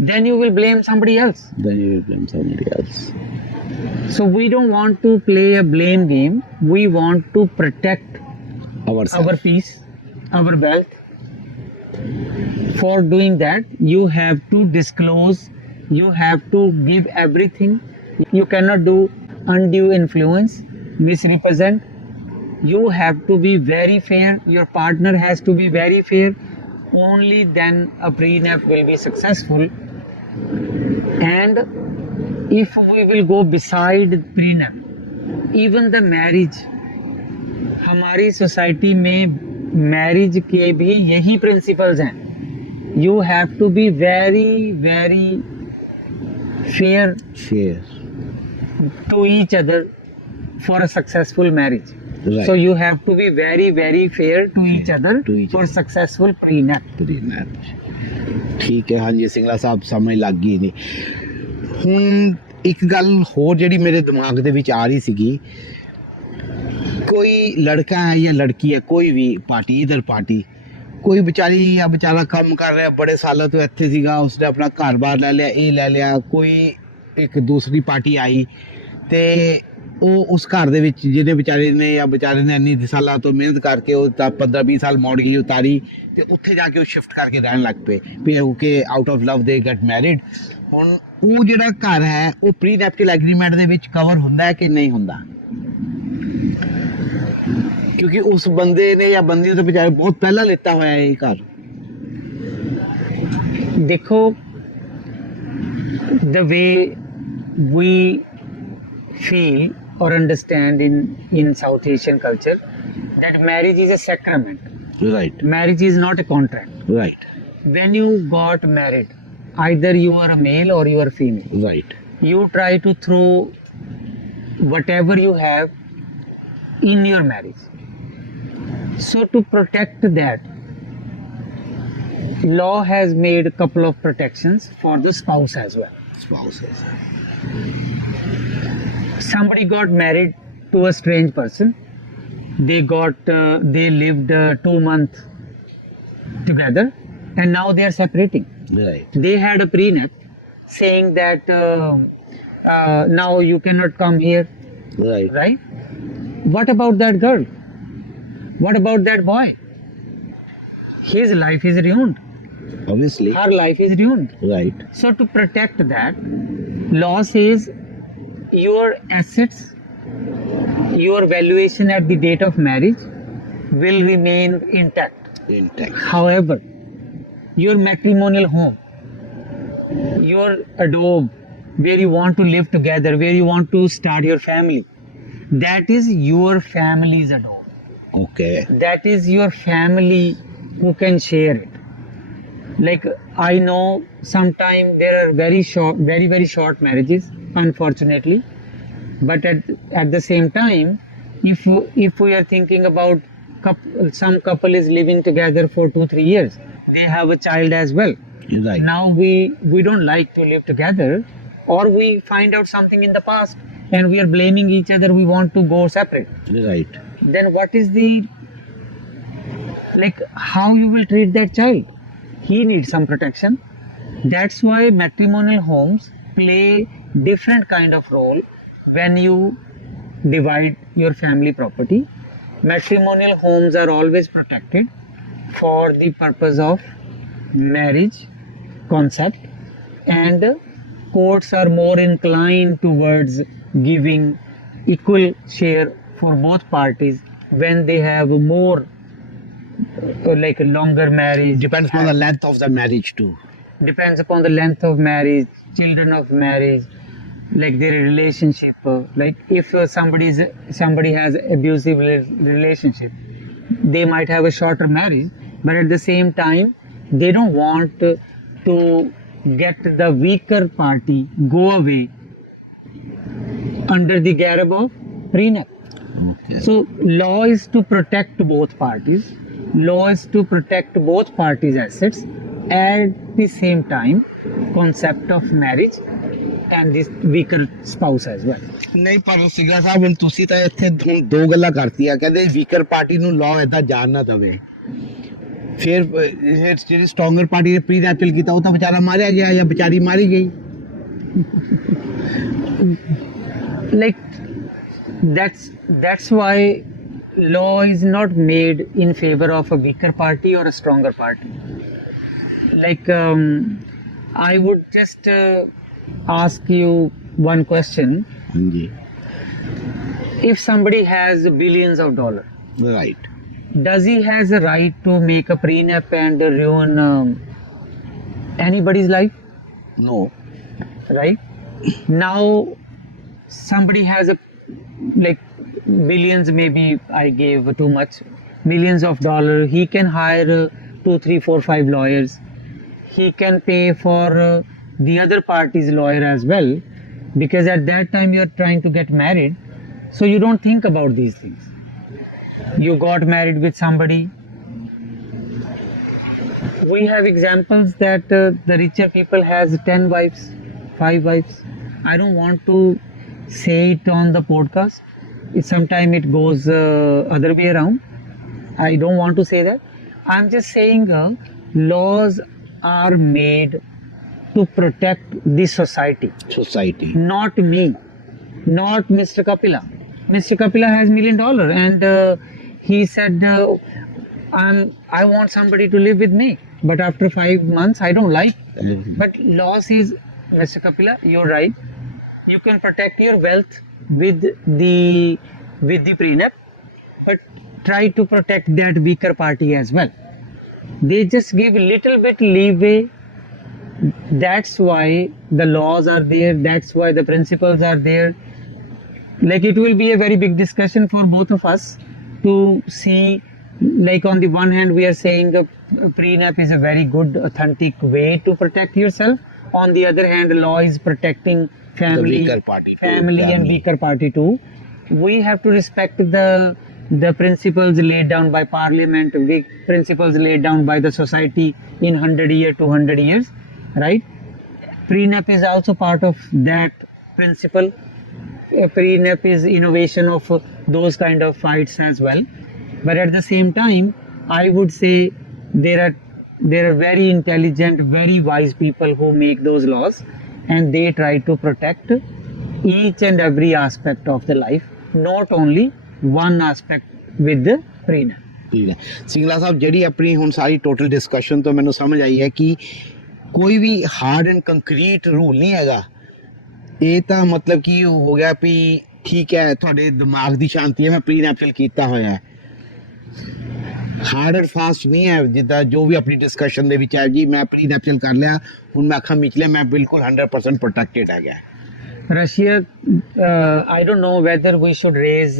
then you will blame somebody else. then you will blame somebody else, So we don't want to play a blame game. We want to protect ourselves, our peace, our wealth. For doing that, you have to disclose, you have to give everything. You cannot do undue influence, misrepresent. You have to be very fair. Your partner has to be very fair. Only then a prenup will be successful. And if we will go beside prenup, even the marriage, हमारी society में marriage के भी यही principles हैं you have to be very very fair fair, to each other for a successful marriage. Right. So you have to be very very fair to each other To each for other. successful prenup. prenup, ਠੀਕ ਹੈ ਹਾਂਜੀ ਸਿੰਗਲਾ ਸਾਹਿਬ ਸਮਝ ਲੱਗ ਗਈ ਨਹੀਂ ਹੁਣ ਇੱਕ ਗੱਲ ਹੋਰ ਜਿਹੜੀ ਮੇਰੇ ਦਿਮਾਗ ਦੇ ਵਿੱਚ ਆ ਰਹੀ ਸੀਗੀ ਕੋਈ ਲੜਕਾ ਹੈ ਜਾਂ ਲੜਕੀ ਹੈ ਕੋਈ ਵੀ ਪਾਰਟੀ ਇਧਰ ਪਾਰਟੀ ਕੋਈ ਵਿਚਾਰੀ ਜਾਂ ਵਿਚਾਰਾ ਕੰਮ ਕਰ ਰਿਹਾ ਬੜੇ ਸਾਲਾਂ ਤੋਂ ਇੱਥੇ ਸੀਗਾ ਉਸਨੇ ਆਪਣਾ ਘਰ-ਬਾਰ ਲੈ ਲਿਆ ਇਹ ਲੈ ਲਿਆ ਕੋਈ ਇੱਕ ਦੂਸਰੀ ਪਾਰਟੀ ਆਈ ਤੇ ਉਹ ਉਸ ਘਰ ਦੇ ਵਿੱਚ ਜਿਹਨੇ ਵਿਚਾਰੇ ਨੇ ਜਾਂ ਵਿਚਾਰੇ ਨੇ ਇੰਨੀ ਸਾਲਾਂ ਤੋਂ ਮਿਹਨਤ ਕਰਕੇ ਉਹ ਤਾਂ 15-20 ਸਾਲ ਮੌੜਗੀ ਉਤਾਰੀ ਤੇ ਉੱਥੇ ਜਾ ਕੇ ਉਹ ਸ਼ਿਫਟ ਕਰਕੇ ਰਹਿਣ ਲੱਗ ਪਏ ਕਿ ਆਊਟ ਆਫ ਲਵ ਦੇ ਗੈਟ ਮੈਰਿਡ ਹੁਣ ਉਹ ਜਿਹੜਾ ਘਰ ਹੈ ਉਹ ਪ੍ਰੀ ਨੈਪਟਿਲ ਐਗਰੀਮੈਂਟ ਦੇ ਵਿੱਚ ਕਵਰ ਹੁੰਦਾ ਹੈ ਕਿ ਨਹੀਂ ਹੁੰਦਾ ਕਿਉਂਕਿ ਉਸ ਬੰਦੇ ਨੇ ਜਾਂ ਬੰਦੀ ਨੇ ਤਾਂ ਵਿਚਾਰੇ ਬਹੁਤ ਪਹਿਲਾਂ ਲਿੱਤਾ ਹੋਇਆ ਹੈ ਇਹ ਘਰ देखो the way we feel or understand in South Asian culture that marriage is a sacrament. right Marriage is not a contract. right When you got married, either you are a male or you are female, right you try to throw whatever you have in your marriage. So to protect that, law has made a couple of protections for the spouse as well. spouses Somebody got married to a strange person. They lived 2 months together and now they are separating. right They had a prenup saying that now you cannot come here, right right? What about that girl? What about that boy? His life is ruined. obviously Her life is ruined. right So to protect that, law says your assets, your valuation at the date of marriage will remain intact. intact However, your matrimonial home, your adobe, where you want to live together, where you want to start your family, that is your family's adobe. Okay. That is your family who can share it. Like I know sometimes there are very short marriages, unfortunately, but at the same time, if we are thinking about some couple is living together for 2-3 years, they have a child as well. Right. Now we don't like to live together, or we find out something in the past and we are blaming each other, we want to go separate. Right. Then what is the, like, how you will treat that child? He needs some protection. That's why matrimonial homes play different kind of role when you divide your family property. Matrimonial homes are always protected for the purpose of marriage concept, and courts are more inclined towards giving equal share for both parties when they have more like a longer marriage. Depends on the length of the marriage too. Depends upon the length of marriage, children of marriage, like their relationship. Like if somebody has abusive relationship, they might have a shorter marriage, but at the same time they don't want to get the weaker party go away under the garb of prenup. Okay. So law is to protect both parties. Law is to protect both parties' assets. At the same time, concept of marriage and this weaker spouse as well. ਨਹੀਂ ਪਰ ਸਿੰਘਾ ਸਾਹਿਬ ਹੁਣ ਤੁਸੀਂ ਤਾਂ ਇੱਥੇ ਹੁਣ ਦੋ ਗੱਲਾਂ ਕਰਤੀਆਂ, ਕਹਿੰਦੇ ਵੀਕਰ ਪਾਰਟੀ ਨੂੰ ਲਾਅ ਏਦਾਂ ਜਾਣ ਨਾ ਦਵੇ, ਫਿਰ ਜਿਹੜੀ ਸਟਰੋਂਗਰ ਪਾਰਟੀ ਨੇ ਪ੍ਰੀ ਨੈਚੁਰਲ ਕੀਤਾ ਉਹ ਤਾਂ ਵਿਚਾਰਾ ਮਾਰਿਆ ਗਿਆ ਜਾਂ ਵਿਚਾਰੀ ਮਾਰੀ ਗਈ. Like that's why law is not made in favor of a weaker party or a stronger party. Like I would just ask you one question. ਹਾਂਜੀ. If somebody has billions of dollars, Right. does he has a right to make a prenup and ruin anybody's life? No. Right? Now somebody has a, like, billions, maybe I gave too much, millions of dollars, he can hire 2, 3, 4, 5 lawyers. He can pay for the other party's lawyer as well, because at that time you're trying to get married, so you don't think about these things. You got married with somebody. We have examples that the richer people has 10 wives, 5 wives. I don't want to say it on the podcast. Sometimes it goes other way around. I don't want to say that. I'm just saying laws are made to protect the society. Society. Not me, not Mr. Kapila. Mr. Kapila has $1 million and he said, I want somebody to live with me, but after 5 months I don't like. But law says, Mr. Kapila, you're right. You can protect your wealth with the prenup, but try to protect that weaker party as well. They just give a little bit leeway. That's why the laws are there. That's why the principles are there. Like, it will be a very big discussion for both of us to see. Like, on the one hand, we are saying a prenup is a very good, authentic way to protect yourself. On the other hand, law is protecting family, The weaker party too, family and family. weaker party too. We have to respect the principles laid down by parliament, the principles laid down by the society in 100 years, 200 years, right? Prenup is also part of that principle. A prenup is innovation of those kind of fights as well. But at the same time, I would say there are very intelligent, very wise people who make those laws, and they try to protect each and every aspect of the life, not only one aspect with the prenup. ਠੀਕ ਹੈ ਸਿੰਗਲਾ ਸਾਹਿਬ, ਜਿਹੜੀ ਆਪਣੀ ਹੁਣ ਸਾਰੀ total discussion ਤੋਂ ਮੈਨੂੰ ਸਮਝ ਆਈ ਹੈ ਕਿ ਕੋਈ ਵੀ ਹਾਰਡ ਐਂਡ ਕੰਕਰੀਟ ਰੂਲ ਨਹੀਂ ਹੈਗਾ. ਇਹ ਤਾਂ ਮਤਲਬ ਕਿ ਹੋ ਗਿਆ ਵੀ ਠੀਕ ਹੈ, ਤੁਹਾਡੇ ਦਿਮਾਗ ਦੀ ਸ਼ਾਂਤੀ ਹੈ, ਮੈਂ ਪ੍ਰੀ ਨੈਪਚੁਰਲ ਕੀਤਾ ਹੋਇਆ ਹੈ. ਹਾਰਡ ਐਂਡ ਫਾਸਟ ਨਹੀਂ ਹੈ ਜਿੱਦਾਂ ਜੋ ਵੀ ਆਪਣੀ ਡਿਸਕਸ਼ਨ ਦੇ ਵਿੱਚ ਹੈ ਜੀ ਮੈਂ ਪ੍ਰੀ ਨੈਪਚਲ ਕਰ ਲਿਆ ਹੁਣ ਮੈਂ ਅੱਖਾਂ ਮੀਚ ਲਿਆ ਮੈਂ ਬਿਲਕੁਲ 100% ਪ੍ਰੋਟੈਕਟਡ ਹੈਗਾ Russia, I don't know whether we should raise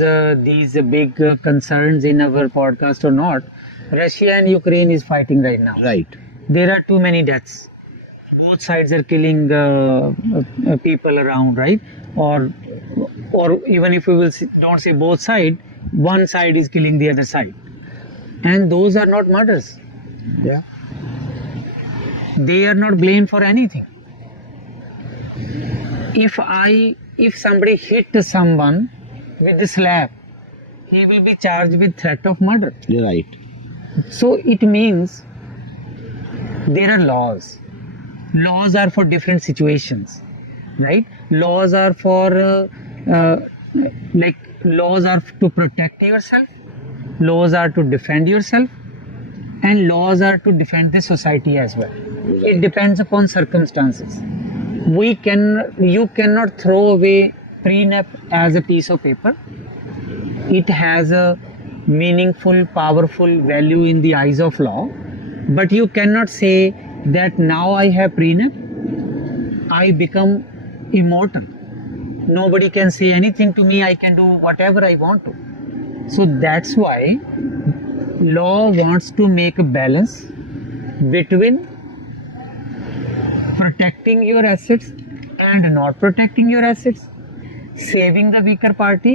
these big concerns in our podcast or not. Russia and Ukraine is fighting right now. Right There are too many deaths. Both sides are killing people around, right? Or even if we will don't say both sides, one side is killing the other side, and those are not murders. yeah They are not blamed for anything. If somebody hit someone with a slap, he will be charged with threat of murder. Right So it means there are laws. Laws are for different situations, right? Laws are for laws are to protect yourself. Laws are to defend yourself, and laws are to defend the society as well. It depends upon circumstances. You cannot throw away prenup as a piece of paper. It has a meaningful, powerful value in the eyes of law, but you cannot say that now I have prenup, I become immortal. Nobody can say anything to me, I can do whatever I want to. So that's why law wants to make a balance between protecting your assets and not protecting your assets, saving the weaker party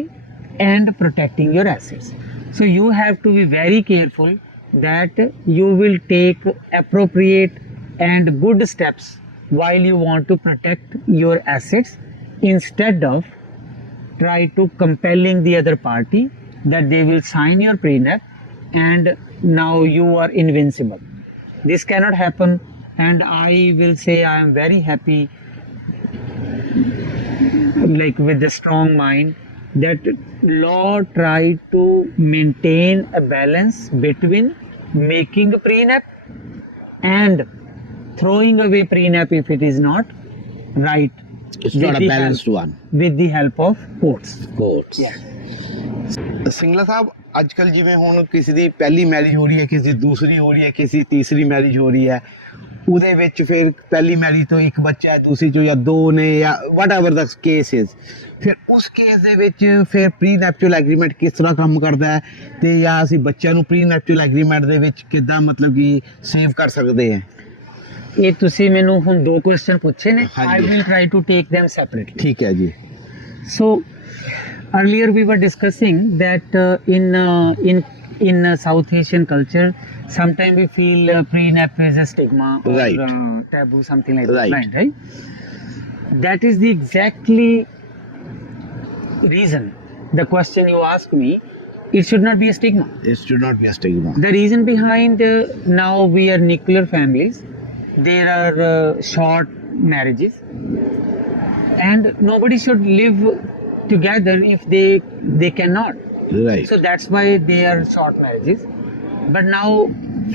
and protecting your assets. So you have to be very careful that you will take appropriate and good steps while you want to protect your assets, instead of try to compelling the other party that they will sign your prenup and now you are invincible. This cannot happen, and I will say I am very happy, like with a strong mind, that law tried to maintain a balance between making a prenup and throwing away prenup if it is not right. It's not a balanced one. With the help of courts. Courts Singla ਸਾਹਿਬ ਅੱਜ ਕੱਲ ਜਿਵੇਂ ਹੁਣ ਕਿਸੇ ਦੀ ਪਹਿਲੀ marriage ਹੋ ਰਹੀ ਹੈ ਕਿਸੇ ਦੀ ਦੂਸਰੀ ਹੋ ਰਹੀ ਹੈ ਕਿਸੇ ਦੀ ਤੀਸਰੀ ਮੈਰਿਜ ਹੋ ਰਹੀ ਹੈ ਉਹਦੇ ਵਿੱਚ ਫਿਰ ਪਹਿਲੀ ਮੈਰਿਜ ਤੋਂ ਇੱਕ ਬੱਚਾ ਹੈ ਦੂਸਰੀ ਚੋਂ ਜਾਂ ਦੋ ਨੇ ਜਾਂ ਵਟਐਵਰ ਦਾ ਕੇਸ ਇਜ਼ ਫਿਰ ਉਸ ਕੇਸ ਦੇ ਵਿੱਚ ਫਿਰ ਪ੍ਰੀ ਨੈਪਚੁਅਲ ਐਗਰੀਮੈਂਟ ਕਿਸ ਤਰ੍ਹਾਂ ਕੰਮ ਕਰਦਾ ਹੈ ਤੇ ਜਾਂ ਅਸੀਂ ਬੱਚਿਆਂ ਨੂੰ ਪ੍ਰੀ ਨੈਪਚੁਅਲ ਐਗਰੀਮੈਂਟ ਦੇ ਵਿੱਚ ਕਿੱਦਾਂ ਮਤਲਬ ਕਿ ਸੇਵ ਕਰ ਸਕਦੇ ਹਾਂ ਇਹ ਤੁਸੀਂ ਮੈਨੂੰ ਹੁਣ ਦੋ ਕੁਐਸਚਨ ਪੁੱਛੇ ਨੇ ਹਾਂਜੀ। I will try to take them separately. ਠੀਕ ਹੈ ਜੀ So earlier we were discussing that in South Asian culture, sometimes we feel prenup is a stigma or Right. taboo, something like Right. that, right? That is the exactly reason. The question you asked me, it should not be a stigma. It should not be a stigma. The reason behind now we are nuclear families, there are short marriages, and nobody should live together if they cannot. Right. So that's why they are short marriages. But now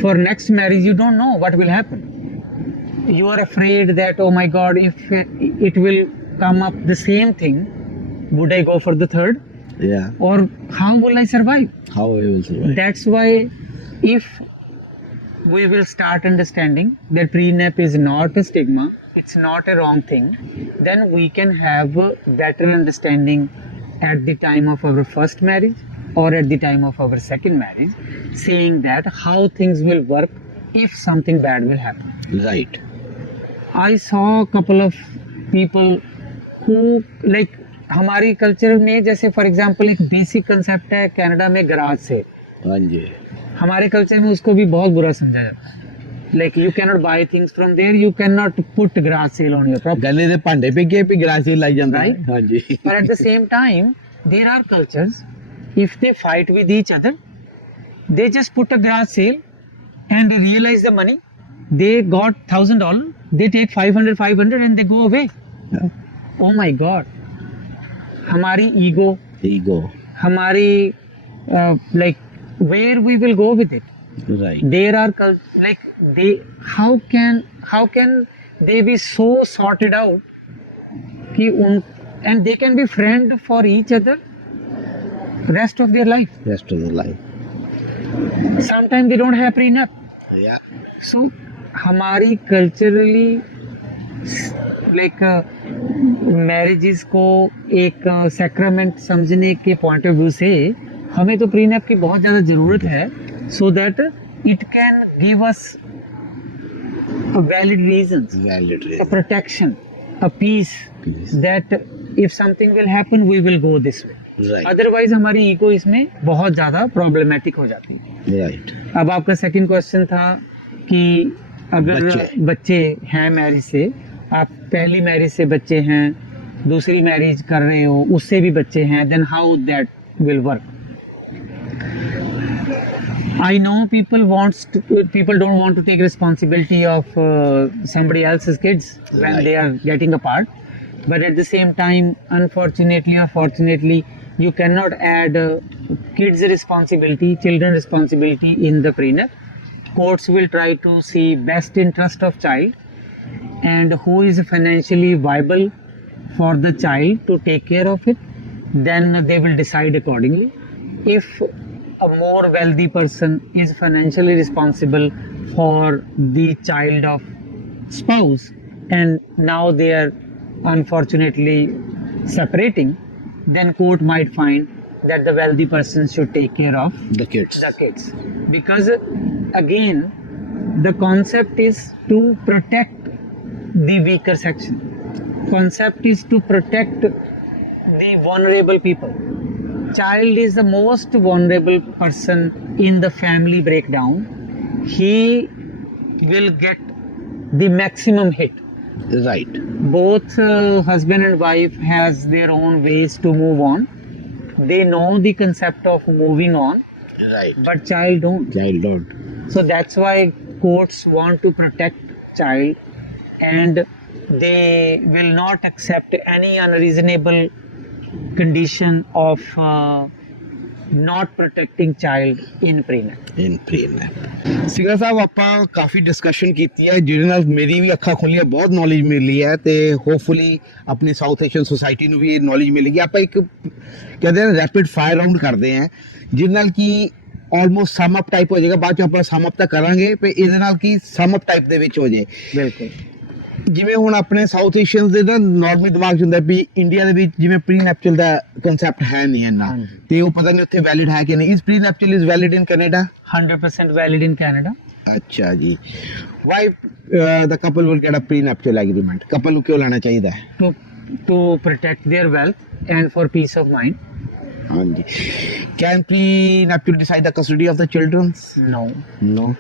for next marriage you don't know what will happen. You are afraid that, oh my God, if it will come up the same thing, would I go for the third, Yeah. or how will I survive? How I will survive. That's why if we will start understanding that prenup is not a stigma, it's not a wrong thing, then we can have a better understanding at the time of our first marriage or at the time of our second marriage, saying that how things will work if something bad will happen. Right. I saw a couple of people who, like, हमारी culture में जैसे for example एक basic concept है Canada में garage से, हाँ जी. हमारे culture में उसको भी बहुत बुरा समझा जाता है. Like you cannot buy things from there, you cannot put grass sale on your property. गले दे भांडे पे के भी ग्रासी लाई ਜਾਂਦਾ है. Right. हाँ जी. But at the same time, there are cultures, if they fight with each other, they just put a grass sale and realize the money. They got $1,000, they take 500 and they go away. Yeah. Oh my God. हमारी ego, Ego. हमारी like where we will go with it. Right. There are like they how can they be so sorted out कि उन and they can be friend for each other rest of their life. Rest of the life. Sometimes they don't have prenup. Yeah. So हमारी culturally like marriages को एक sacrament समझने के point of view से हमें तो प्रीनप की बहुत ज़्यादा ज़रूरत है, so that it can give us valid reasons, Valid a reason. protection, a peace, Peace. that if something will happen we will go this way. Right. Otherwise हमारी ego इसमें बहुत ज़्यादा प्रॉब्लमेटिक हो जाती है. Right. अब आपका सेकंड क्वेश्चन था कि अगर बच्चे हैं मैरिज से, आप पहली मैरिज से बच्चे हैं, दूसरी मैरिज कर रहे हो उससे भी बच्चे हैं, then how that will work. I know people don't want to take responsibility of somebody else's kids when Right. they are getting apart, but at the same time, unfortunately or fortunately, you cannot add kids' responsibility, children responsibility in the prenup. Courts will try to see best interest of child and who is financially viable for the child to take care of it. Then they will decide accordingly. If a more wealthy person is financially responsible for the child of spouse and now they are unfortunately separating, then court might find that the wealthy person should take care of The kids. the kids, because again the concept is to protect the weaker section. Concept is to protect the vulnerable people. Child is the most vulnerable person in the family breakdown. He will get the maximum hit. Right. Both husband and wife has their own ways to move on. They know the concept of moving on, Right. but child don't. Child don't. So that's why courts want to protect child, and they will not accept any unreasonable condition of not protecting child in prenup. In prenup. ਸਿਗਾ ਸਾਹਿਬ ਆਪਾਂ ਕਾਫੀ discussion ਕੀਤੀ ਹੈ ਜਿਹਦੇ ਨਾਲ ਮੇਰੀ ਵੀ ਅੱਖਾਂ ਖੁੱਲੀਆਂ, ਬਹੁਤ ਨੌਲੇਜ ਮਿਲੀ ਹੈ ਤੇ ਹੋਪਫੁਲੀ ਆਪਣੀ ਸਾਊਥ ਏਸ਼ੀਅਨ ਸੁਸਾਇਟੀ ਨੂੰ ਵੀ ਇਹ ਨੌਲੇਜ ਮਿਲੇਗੀ. ਆਪਾਂ ਇੱਕ ਕਹਿੰਦੇ ਨੇ ਰੈਪਿਡ ਫਾਇਰ ਰਾਉਂਡ ਕਰਦੇ ਹਾਂ ਜਿਹਦੇ ਨਾਲ ਕਿ ਆਲਮੋਸਟ ਸਮ ਅਪ ਟਾਈਪ ਹੋ ਜਾਏਗਾ. ਬਾਅਦ ਚ ਆਪਾਂ ਸਮ ਅਪ ਤਾਂ ਕਰਾਂਗੇ ਪਰ ਇਹਦੇ ਨਾਲ ਕੀ ਸਮ ਅਪ ਟਾਈਪ ਦੇ ਵਿੱਚ ਹੋ ਜਾਏ. ਬਿਲਕੁਲ. ਜਿਵੇਂ ਹੁਣ ਆਪਣੇ ਸਾਊਥ ਏਸ਼ੀਅਨਸ ਦੇ ਨਾ ਨਾਰਮਲੀ ਦਿਮਾਗ 'ਚ ਹੁੰਦਾ ਵੀ ਇੰਡੀਆ ਦੇ ਵਿੱਚ ਜਿਵੇਂ ਪ੍ਰੀ ਨੈਪਚੁਰਲ ਦਾ ਕਨਸੈਪਟ ਹੈ ਨਹੀਂ ਇੰਨਾ, ਹਾਂਜੀ. ਤੇ ਉਹ ਪਤਾ ਨਹੀਂ ਉੱਥੇ ਵੈਲਿਡ ਹੈ ਕਿ ਨਹੀਂ. ਇਸ prenuptial is valid in Canada? 100% valid in Canada. ਅੱਛਾ ਜੀ. Why the couple will get a prenuptial agreement? Couple ਨੂੰ ਕਿਉਂ ਲੈਣਾ ਚਾਹੀਦਾ ਹੈ? To protect their wealth and for peace of mind. ਹਾਂਜੀ. Can prenuptial decide the custody of the childrens? No. No.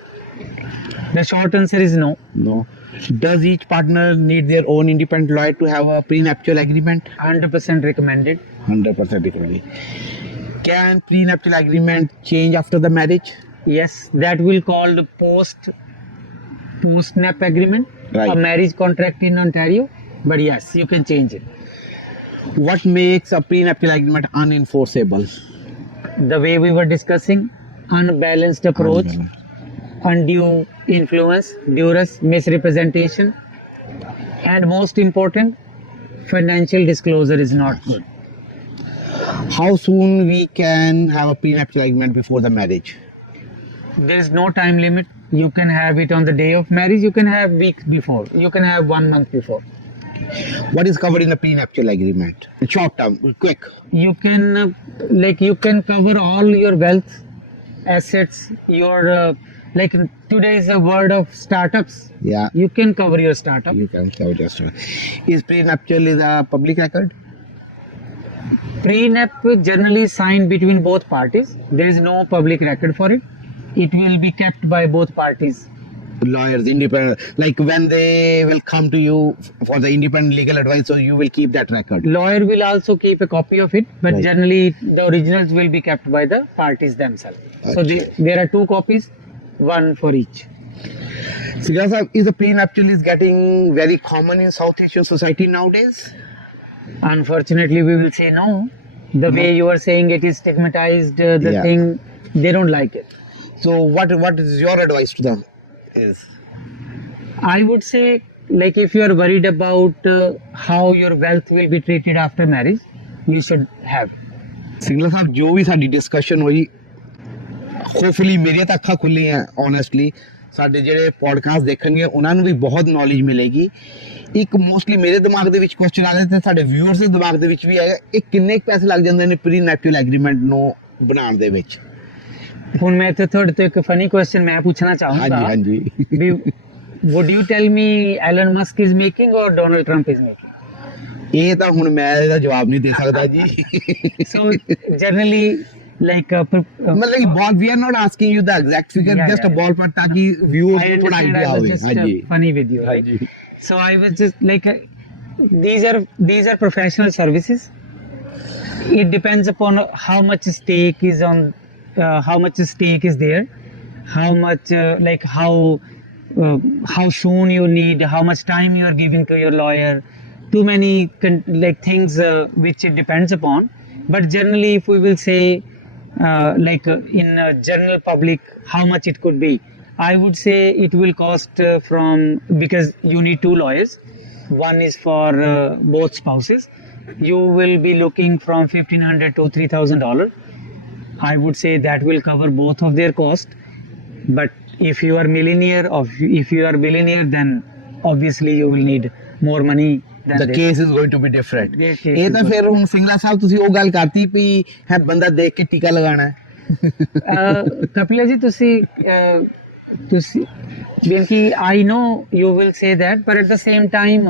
The short answer is no. No. Does each partner need their own independent lawyer to have a prenuptial agreement? 100% recommended. 100% recommended. Can prenuptial agreement change after the marriage? Yes, that will called post nap agreement, Right. a marriage contract in Ontario. But yes, you can change it. What makes a prenuptial agreement unenforceable? The way we were discussing, unbalanced approach, undue influence, duress, misrepresentation, and most important, financial disclosure is not good. How soon we can have a prenuptial agreement before the marriage? There is no time limit. You can have it on the day of marriage. You can have weeks before. You can have 1 month before. What is covered in a prenuptial agreement? Short term, quick. You can you can cover all your wealth, assets, your like today is a word of startups. Yeah. You can cover your startup. You can cover just. Is prenuptial is a public record? Prenup generally signed between both parties. There is no public record for it. It will be kept by both parties. Lawyers, independent, like when they will come to you for the independent legal advice, so you will keep that record. Lawyer will also keep a copy of it, but Right. generally the originals will be kept by the parties themselves. So there are 2 copies, 1 for each. Siga sahab, is the prenuptial is getting very common in South Asian society nowadays? Unfortunately, we will say no. The way you are saying it is stigmatized, the Yeah. thing, they don't like it. So what is your advice to them? Is I would say, like, if you are worried about how your wealth will be treated after marriage, you should have. Singla ਸਾਹਿਬ ਜੋ ਵੀ ਸਾਡੀ discussion ਹੋਈ hopefully ਮੇਰੀਆਂ ਤਾਂ ਅੱਖਾਂ ਖੁੱਲੀਆਂ honestly, ਸਾਡੇ ਜਿਹੜੇ podcast ਦੇਖਣਗੇ ਉਹਨਾਂ ਨੂੰ ਵੀ ਬਹੁਤ ਨੌਲੇਜ ਮਿਲੇਗੀ। ਇੱਕ ਮੋਸਟਲੀ ਮੇਰੇ ਦਿਮਾਗ ਦੇ ਵਿੱਚ ਕੁਐਸਚਨ ਆ ਰਿਹਾ ਤੇ ਸਾਡੇ ਵਿਊਅਰਸ ਦੇ ਦਿਮਾਗ ਦੇ ਵਿੱਚ ਵੀ ਆਏਗਾ, ਇਹ ਕਿੰਨੇ ਕੁ ਪੈਸੇ ਲੱਗ ਜਾਂਦੇ ਨੇ ਪ੍ਰੀ ਨੈਪਟਿਊਲ ਐਗਰੀਮੈਂਟ ਨੂੰ ਬਣਾਉਣ ਦੇ ਵਿੱਚ? ਹੁਣ ਮੈਂ ਤੇ ਤੁਹਾਡੇ ਤੋਂ ਇੱਕ ਫਨੀ ਕੁਐਸਚਨ ਮੈਂ ਪੁੱਛਣਾ ਚਾਹੂੰਗਾ। ਹਾਂਜੀ ਵੀ would you tell me Elon Musk is making or Donald Trump is making? ਇਹ ਤਾਂ ਹੁਣ ਮੈਂ ਇਹਦਾ ਜਵਾਬ ਨਹੀਂ ਦੇ ਸਕਦਾ ਜੀ। So generally like मतलब ball we are not asking you the exact figure, Yeah, just yeah, a ballpark ताकि viewers I को थोड़ा understand, idea I was होवे। just हाँ जी funny with you, हाँ right? Ji So I was just like these are professional services. It depends upon how much stake is on how much stake is there, how much how soon you need, how much time you are giving to your lawyer, too many things which it depends upon. But generally if we will say in general public how much it could be, I would say it will cost because you need 2 lawyers, one is for both spouses, you will be looking from $1,500 to $3,000. I would say that will cover both of their cost. But if you are millionaire or if you are billionaire, then obviously you will need more money than the this. case is going to be different। This case ਇਹ is ਤਾਂ ਫਿਰ ਹੁਣ ਸਿੰਗਲਾ ਸਾਹਿਬ ਤੁਸੀਂ ਉਹ ਗੱਲ ਕਰਤੀ ਵੀ ਹੈ ਬੰਦਾ ਦੇਖ ਕੇ ਟੀਕਾ ਲਗਾਉਣਾ ਹੈ। ਕਪਿਲਾ ਜੀ ਤੁਸੀਂ ਬੇਨਤੀ ਆਈ ਨੋ ਯੂ ਵਿਲ ਸੇ ਦੈਟ, ਪਰ ਐਟ ਦ ਸੇਮ ਟਾਈਮ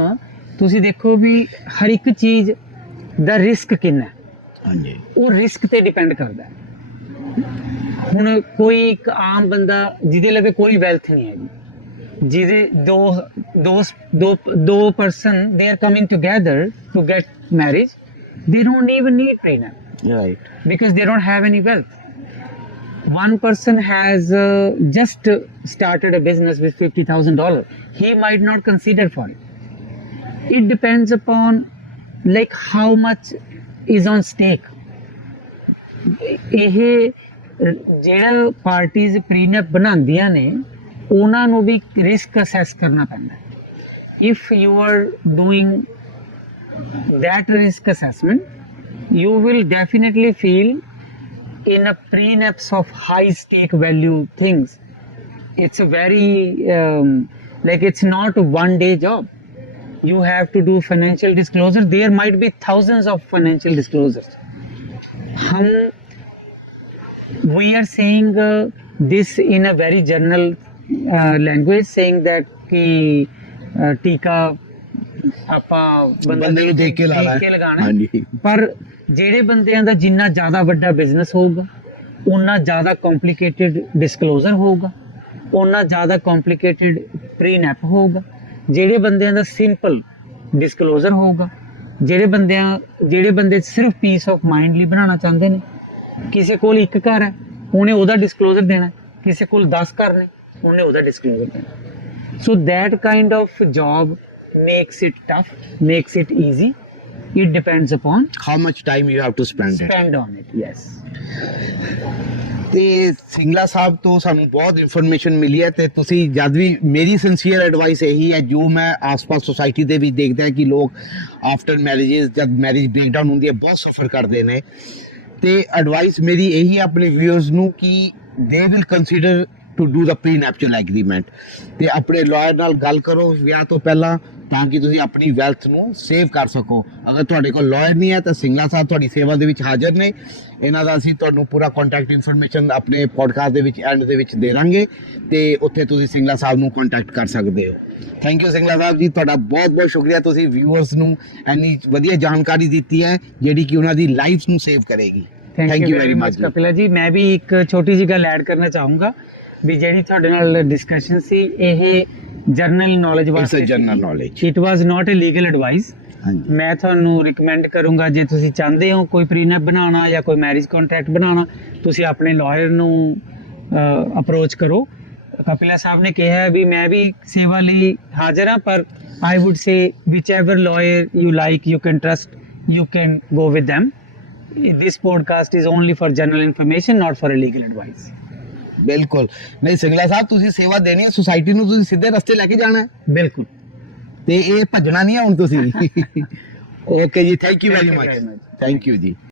ਤੁਸੀਂ ਦੇਖੋ ਵੀ ਹਰ ਇੱਕ ਚੀਜ਼ ਦਾ ਰਿਸਕ ਕਿੰਨਾ ਹੈ, ਹਾਂਜੀ ਉਹ ਰਿਸਕ ਤੇ ਡਿਪੈਂਡ ਕਰਦਾ ਹੈ। ਹੁਣ ਕੋਈ ਇੱਕ ਆਮ ਬੰਦਾ ਜਿਹਦੇ ਲਵੇ ਕੋਈ ਵੈਲਥ ਨਹੀਂ ਹੈ ਜੀ, ਜਿਹਦੇ ਦੋ person they are coming together to get marriage, they don't even need prenup right because they don't have any wealth. One person has just started a business with $50,000. He might not consider for it. It depends upon how much is on stake. ਇਹ ਜਿਹੜਾ ਪਾਰਟੀਆਂ ਪ੍ਰੀਨਪ ਬਣਾਉਂਦੀਆਂ ਨੇ ਉਹਨਾਂ ਨੂੰ ਵੀ risk assess ਕਰਨਾ ਪੈਂਦਾ ਹੈ। If you are doing that risk assessment, you will definitely feel in a prenups of high stake value things, it's a very it's not a one day job. You have to do financial disclosure. There might be thousands of financial disclosures. We are saying this in a very general language, saying that ki tika ਆਪਾਂ ਬੰਦੇ ਨੂੰ ਦੇਖ ਕੇ ਲਗਾਣਾ, ਹਾਂਜੀ ਪਰ ਜਿਹੜੇ ਬੰਦਿਆਂ ਦਾ ਜਿੰਨਾ ਜ਼ਿਆਦਾ ਵੱਡਾ ਬਿਜ਼ਨਸ ਹੋਊਗਾ ਉਨਾ ਜ਼ਿਆਦਾ ਕੰਪਲਿਕੇਟਿਡ ਡਿਸਕਲੋਜ਼ਰ ਹੋਊਗਾ, ਉਨਾ ਜ਼ਿਆਦਾ ਕੰਪਲਿਕੇਟਿਡ ਪ੍ਰੀਨੈਪ ਹੋਊਗਾ। ਜਿਹੜੇ ਬੰਦਿਆਂ ਦਾ ਸਿੰਪਲ ਡਿਸਕਲੋਜ਼ਰ ਹੋਊਗਾ, ਜਿਹੜੇ ਬੰਦੇ ਸਿਰਫ ਪੀਸ ਆਫ ਮਾਈਂਡ ਲਈ ਬਣਾਉਣਾ ਚਾਹੁੰਦੇ ਨੇ, ਕਿਸੇ ਕੋਲ ਇੱਕ ਘਰ ਹੈ ਉਹਨੇ ਉਹਦਾ ਡਿਸਕਲੋਜ਼ਰ ਦੇਣਾ, ਕਿਸੇ ਕੋਲ 10 ਘਰ ਨੇ ਉਹਨੇ ਉਹਦਾ ਡਿਸਕਲੋਜ਼ਰ ਦੇਣਾ। So that kind of job makes it tough, makes it easy. It depends upon how much time you have to spend on it. Yes. ਤੇ ਸਿੰਗਲਾ ਸਾਹਿਬ ਤੋਂ ਸਾਨੂੰ ਬਹੁਤ ਇਨਫੋਰਮੇਸ਼ਨ ਮਿਲੀ ਹੈ ਤੇ ਤੁਸੀਂ ਜਦ ਵੀ ਮੇਰੀ ਸਿੰਸੀਅਰ ਐਡਵਾਈਸ ਇਹੀ ਹੈ, ਜੋ ਮੈਂ ਆਸ-ਪਾਸ ਸੋਸਾਇਟੀ ਦੇ ਵਿੱਚ ਦੇਖਦਾ ਕਿ ਲੋਕ ਆਫਟਰ ਮੈਰਿਜਸ ਜਦ ਮੈਰਿਜ ਬ੍ਰੇਕਡਾਊਨ ਹੁੰਦੀ ਹੈ ਬਹੁਤ ਸਫਰ ਕਰਦੇ ਨੇ, ਤੇ ਐਡਵਾਈਸ ਮੇਰੀ ਇਹੀ ਹੈ ਆਪਣੇ ਵਿਊਅਰਸ ਨੂੰ ਕਿ they will consider to do the prenuptial agreement, ਤੇ ਆਪਣੇ ਲਾਇਰ ਨਾਲ ਗੱਲ ਕਰੋ ਵਿਆਹ ਤੋਂ ਪਹਿਲਾਂ ਤਾਂ ਕਿ ਤੁਸੀਂ ਆਪਣੀ ਵੈਲਥ ਨੂੰ ਸੇਵ ਕਰ ਸਕੋ। ਅਗਰ ਤੁਹਾਡੇ ਕੋਲ ਲਾਇਰ ਨਹੀਂ ਹੈ ਤਾਂ ਸਿੰਗਲਾ ਸਾਹਿਬ ਤੁਹਾਡੀ ਸੇਵਾ ਦੇ ਵਿੱਚ ਹਾਜ਼ਰ ਨੇ। ਇਹਨਾਂ ਦਾ ਅਸੀਂ ਤੁਹਾਨੂੰ ਪੂਰਾ ਕੰਟੈਕਟ ਇਨਫੋਰਮੇਸ਼ਨ ਆਪਣੇ ਪੋਡਕਾਸਟ ਦੇ ਵਿੱਚ ਐਂਡ ਦੇ ਵਿੱਚ ਦੇ ਦਾਂਗੇ ਤੇ ਉੱਥੇ ਤੁਸੀਂ ਸਿੰਗਲਾ ਸਾਹਿਬ ਨੂੰ ਕੰਟੈਕਟ ਕਰ ਸਕਦੇ ਹੋ। ਥੈਂਕ ਯੂ ਸਿੰਗਲਾ ਸਾਹਿਬ ਜੀ, ਤੁਹਾਡਾ ਬਹੁਤ ਬਹੁਤ ਸ਼ੁਕਰੀਆ, ਤੁਸੀਂ ਵਿਊਅਰਸ ਨੂੰ ਇੰਨੀ ਵਧੀਆ ਜਾਣਕਾਰੀ ਦਿੱਤੀ ਹੈ ਜਿਹੜੀ ਕਿ ਉਹਨਾਂ ਦੀ ਲਾਈਫ ਨੂੰ ਸੇਵ ਕਰੇਗੀ। Thank you very much Kapila ਜੀ। ਮੈਂ ਵੀ ਇੱਕ ਛੋਟੀ ਜਿਹੀ ਗੱਲ ਐਡ ਕਰਨਾ ਚਾਹੂੰਗਾ ਵੀ ਜਿਹੜੀ ਤੁਹਾਡੇ ਨਾਲ ਡਿਸਕਸ਼ਨ ਸੀ ਇਹ ਜਰਨਲ ਨੌਲੇਜ ਵਾਸਤੇ, general knowledge, it was not a legal advice. ਮੈਂ ਤੁਹਾਨੂੰ ਰਿਕਮੈਂਡ ਕਰੂੰਗਾ ਜੇ ਤੁਸੀਂ ਚਾਹੁੰਦੇ ਹੋ ਕੋਈ ਪ੍ਰੀਨਪ ਬਣਾਉਣਾ ਜਾਂ ਕੋਈ ਮੈਰਿਜ ਕੰਟਰੈਕਟ ਬਣਾਉਣਾ, ਤੁਸੀਂ ਆਪਣੇ ਲਾਇਰ ਨੂੰ ਅਪਰੋਚ ਕਰੋ। ਕਪਿਲਾ ਸਾਹਿਬ ਨੇ ਕਿਹਾ ਵੀ ਮੈਂ ਵੀ ਸੇਵਾ ਲਈ ਹਾਜ਼ਰ ਹਾਂ, ਪਰ ਆਈ wood say which ever lawyer you like, you can trust, you can go with them. This podcast is only for general information, not for a legal advice. ਬਿਲਕੁਲ ਨਹੀਂ ਸਿੰਗਲਾ ਸਾਹਿਬ, ਤੁਸੀਂ ਸੇਵਾ ਦੇਣੀ ਹੈ ਸੁਸਾਇਟੀ ਨੂੰ, ਤੁਸੀਂ ਸਿੱਧੇ ਰਸਤੇ ਲੈ ਕੇ ਜਾਣਾ ਹੈ। ਬਿਲਕੁਲ, ਤੇ ਇਹ ਭੱਜਣਾ ਨਹੀਂ ਹੈ ਹੁਣ ਤੁਸੀਂ। ਓਕੇ ਜੀ, thank you very much, thank you ਜੀ।